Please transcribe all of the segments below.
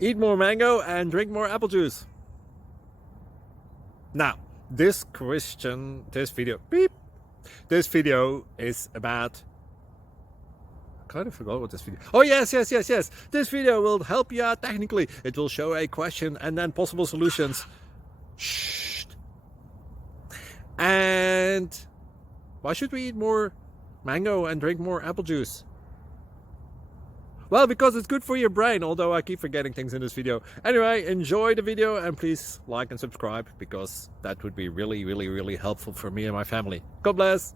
Eat more mango and drink more apple juice. Now, this video is about, I kind of forgot what this video. Oh, yes. This video will help you out technically. It will show a question and then possible solutions. Shh. And why should we eat more mango and drink more apple juice? Well, because it's good for your brain, although I keep forgetting things in this video. Anyway, enjoy the video and please like and subscribe, because that would be really helpful for me and my family. God bless!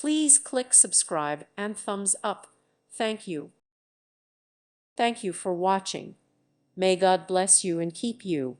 Please click subscribe and thumbs up. Thank you. Thank you for watching. May God bless you and keep you.